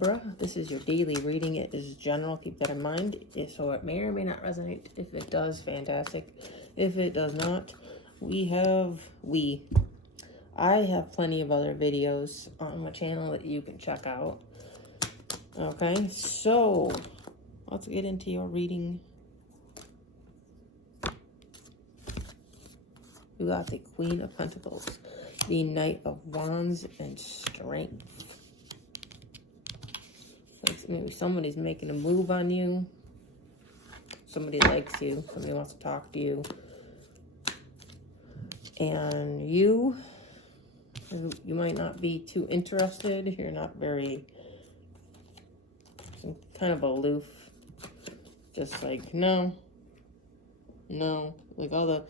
Libra. This is your daily reading. It is general. Keep that in mind. So it may or may not resonate. If it does, fantastic. If it does not, I have plenty of other videos on my channel that you can check out. Okay, so let's get into your reading. We got the Queen of Pentacles, the Knight of Wands, and Strength. Like maybe somebody's making a move on you. Somebody likes you. Somebody wants to talk to you. And you might not be too interested. You're not very, kind of aloof. Just like, no. Like all the,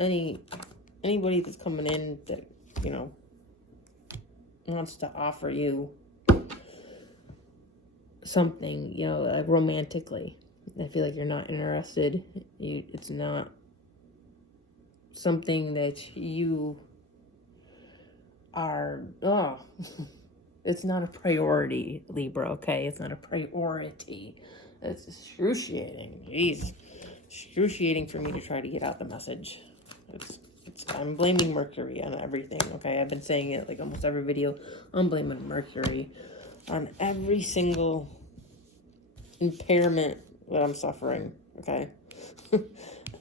anybody that's coming in that, you know, wants to offer you something, you know, like romantically. I feel like you're not interested. It's not something that you are, it's not a priority, Libra, okay? It's not a priority. It's excruciating. Jeez. Excruciating for me to try to get out the message. I'm blaming Mercury on everything, okay? I've been saying it like almost every video. I'm blaming Mercury on every single impairment that I'm suffering, okay?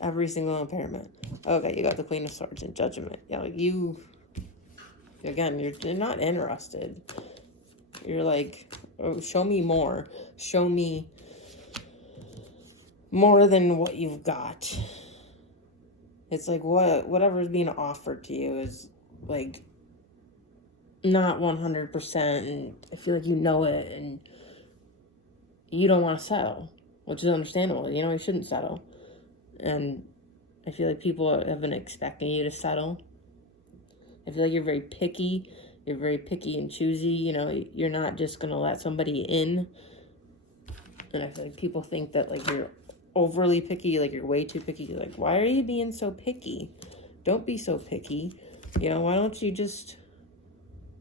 Every single impairment. Okay, you got the Queen of Swords and Judgment. Yeah, you, again, you're not interested. You're like, oh, show me more. Show me more than what you've got. It's like whatever is being offered to you is like not 100%, and I feel like you know it, and you don't want to settle, which is understandable. You know, you shouldn't settle. And I feel like people have been expecting you to settle. I feel like you're very picky. You're very picky and choosy. You know, you're not just going to let somebody in. And I feel like people think that, like, you're overly picky, like you're way too picky. Like, why are you being so picky? Don't be so picky. You know, why don't you just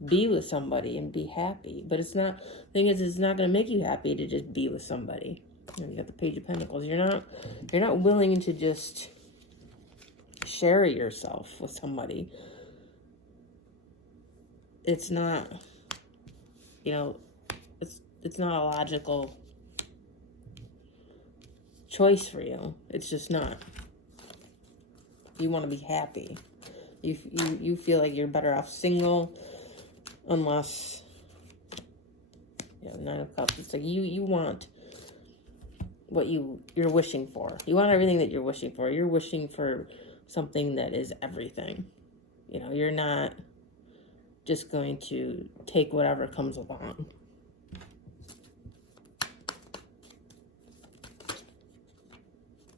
be with somebody and be happy? But it's not, the thing is, it's not going to make you happy to just be with somebody. And you got the Page of Pentacles. You're not willing to just share yourself with somebody. It's not, you know, it's not a logical choice for you. It's just not. You want to be happy. You feel like you're better off single, unless, you know, Nine of Cups. It's like you want what you're wishing for. You want everything that you're wishing for. You're wishing for something that is everything. You know, you're not just going to take whatever comes along.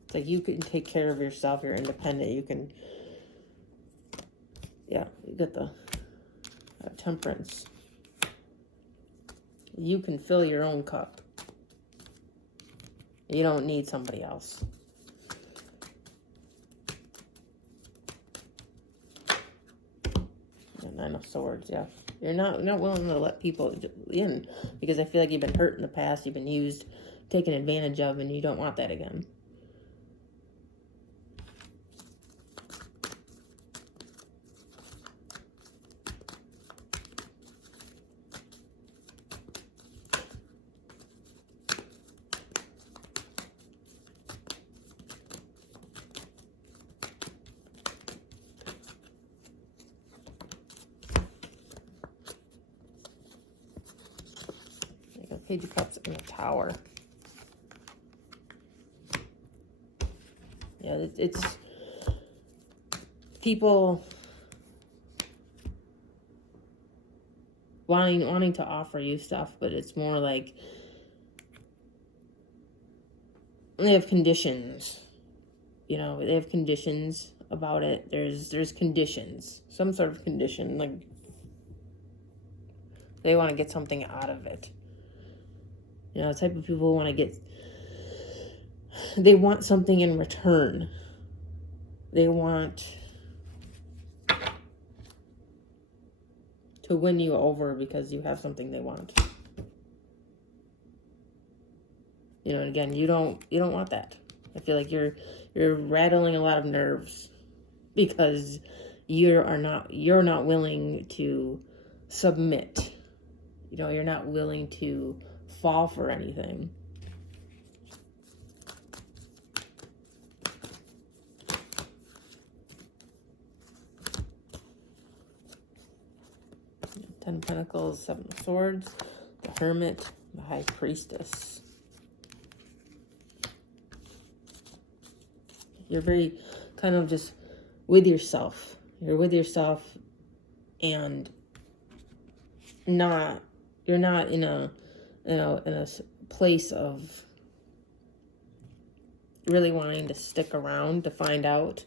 It's like you can take care of yourself. You're independent. You can, yeah, you got the Temperance. You can fill your own cup. You don't need somebody else. Nine of Swords, yeah. You're not willing to let people in because I feel like you've been hurt in the past. You've been used, taken advantage of, and you don't want that again. Page of Cups and a Tower. Yeah, it's people wanting to offer you stuff, but it's more like they have conditions. You know, they have conditions about it. There's conditions, some sort of condition, like they want to get something out of it. You know, the type of people want to get, they want something in return. They want to win you over because you have something they want. You know, and again, you don't want that. I feel like you're rattling a lot of nerves because you're not willing to submit. You know, you're not willing to fall for anything. Ten of Pentacles, Seven of Swords, the Hermit, the High Priestess. You're very kind of just with yourself. You're with yourself, and you're not in a place of really wanting to stick around to find out.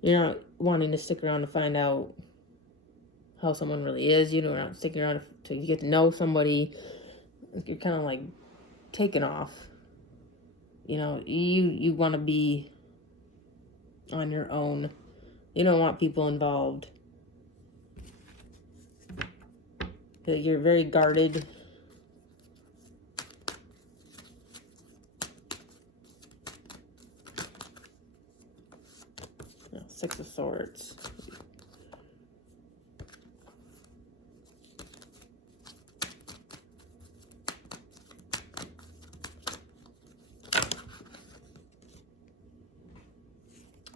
You're not wanting to stick around to find out how someone really is. You know, you're not sticking around to get to know somebody. You're kind of like taking off. You know, you want to be on your own. You don't want people involved. You're very guarded. Six of Swords.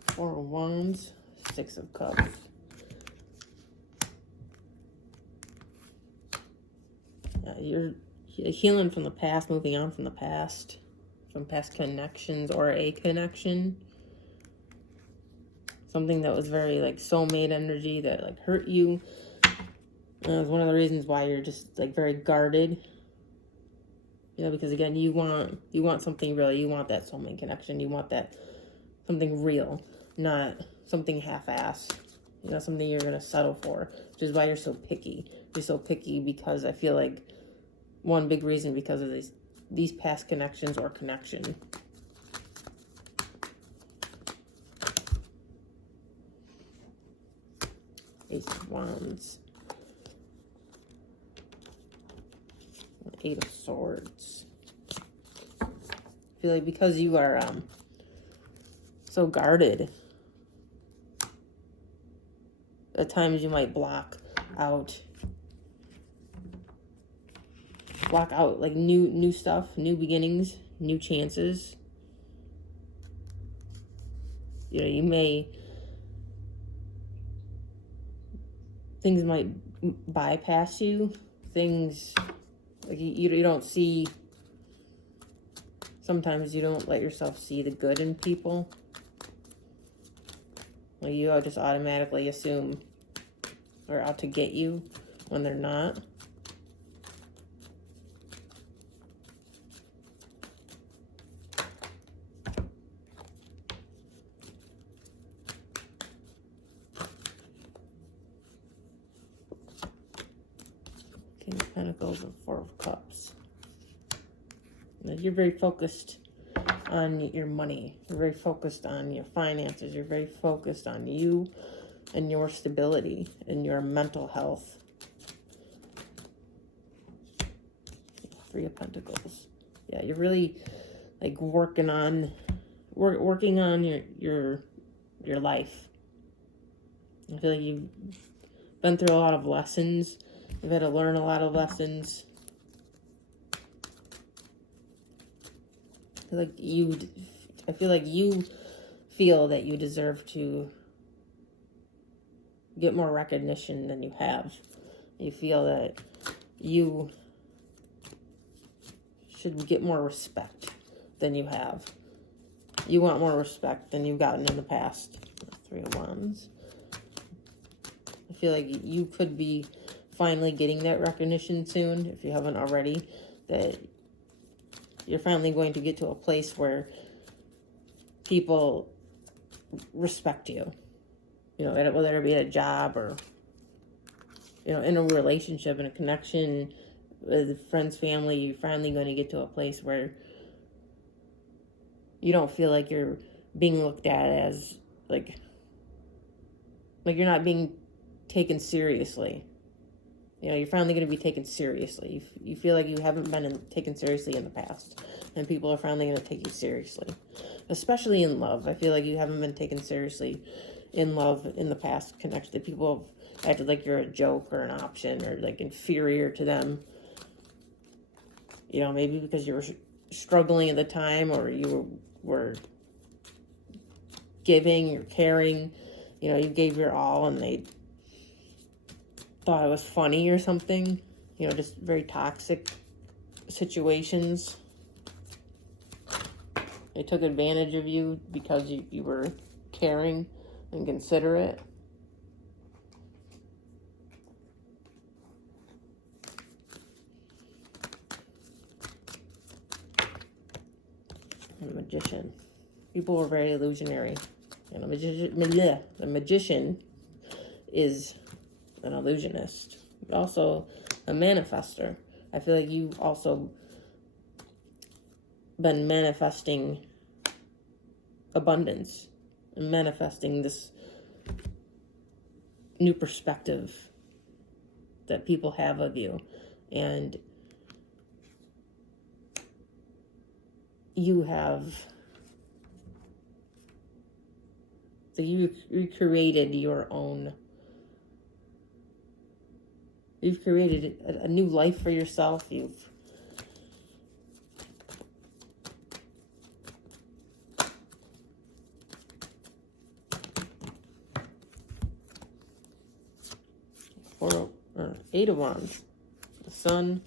Four of Wands. Six of Cups. You're healing from the past, moving on from the past, from past connections or a connection. Something that was very like soulmate energy that like hurt you. It was one of the reasons why you're just like very guarded. You know, because again, you want something real. You want that soulmate connection. You want that something real, not something half-ass. You know, something you're gonna settle for, which is why you're so picky. You're so picky because I feel like one big reason because of these past connections or connection. Ace of Wands. Eight of Swords. I feel like because you are so guarded, at times you might block out like new stuff, new beginnings, new chances. You know, things might bypass you. Things like you don't see. Sometimes you don't let yourself see the good in people. Like you just automatically assume they're out to get you when they're not. King of Pentacles and Four of Cups. You're very focused on your money. You're very focused on your finances. You're very focused on you and your stability and your mental health. Three of Pentacles. Yeah, you're really like working on your life. I feel like you've been through a lot of lessons. You've had to learn a lot of lessons. I feel like you feel that you deserve to get more recognition than you have. You feel that you should get more respect than you have. You want more respect than you've gotten in the past. Three of Wands. I feel like you could be finally getting that recognition soon, if you haven't already, that you're finally going to get to a place where people respect you. You know, whether it be at a job or, you know, in a relationship, in a connection with friends, family, you're finally going to get to a place where you don't feel like you're being looked at as like you're not being taken seriously. You know, you're finally going to be taken seriously. You feel like you haven't been taken seriously in the past, and people are finally going to take you seriously, especially in love. I feel like you haven't been taken seriously in love in the past connection. That people have acted like you're a joke or an option or like inferior to them. You know, maybe because you were struggling at the time, or you were giving or caring. You know, you gave your all and they thought it was funny or something. You know, just very toxic situations. They took advantage of you because you were caring and considerate. And Magician. People were very illusionary. And a magician is an illusionist. Also a manifester. I feel like you've also been manifesting abundance and manifesting this new perspective that people have of you. And you have, so you created your own, you've created a new life for yourself. You've Eight of Wands, the Sun,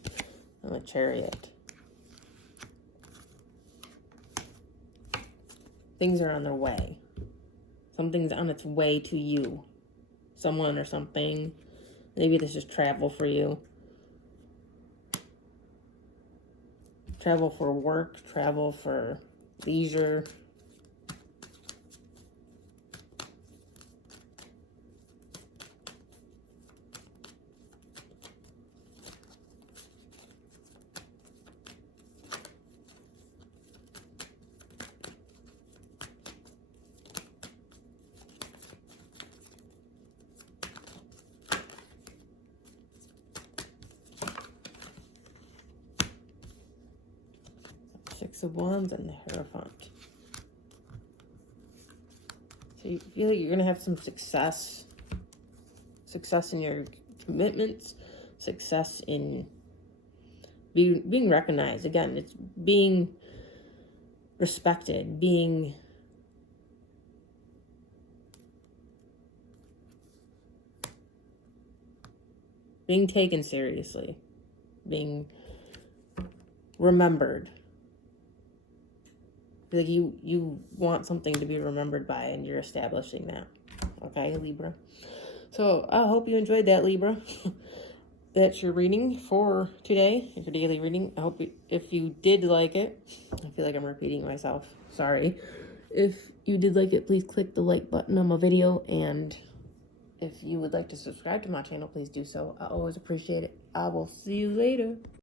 and the Chariot. Things are on their way. Something's on its way to you. Someone or something. Maybe this is travel for you. Travel for work, travel for leisure. Six of Wands and the Hierophant. So you feel like you're going to have some success. Success in your commitments. Success in being recognized. Again, it's being respected. Being taken seriously. Being remembered. Like you want something to be remembered by, and you're establishing that. Okay, Libra. So I hope you enjoyed that, Libra. That's your reading for today, your daily reading. I hope if you did like it, I feel like I'm repeating myself. Sorry. If you did like it, please click the like button on my video. And if you would like to subscribe to my channel, please do so. I always appreciate it. I will see you later.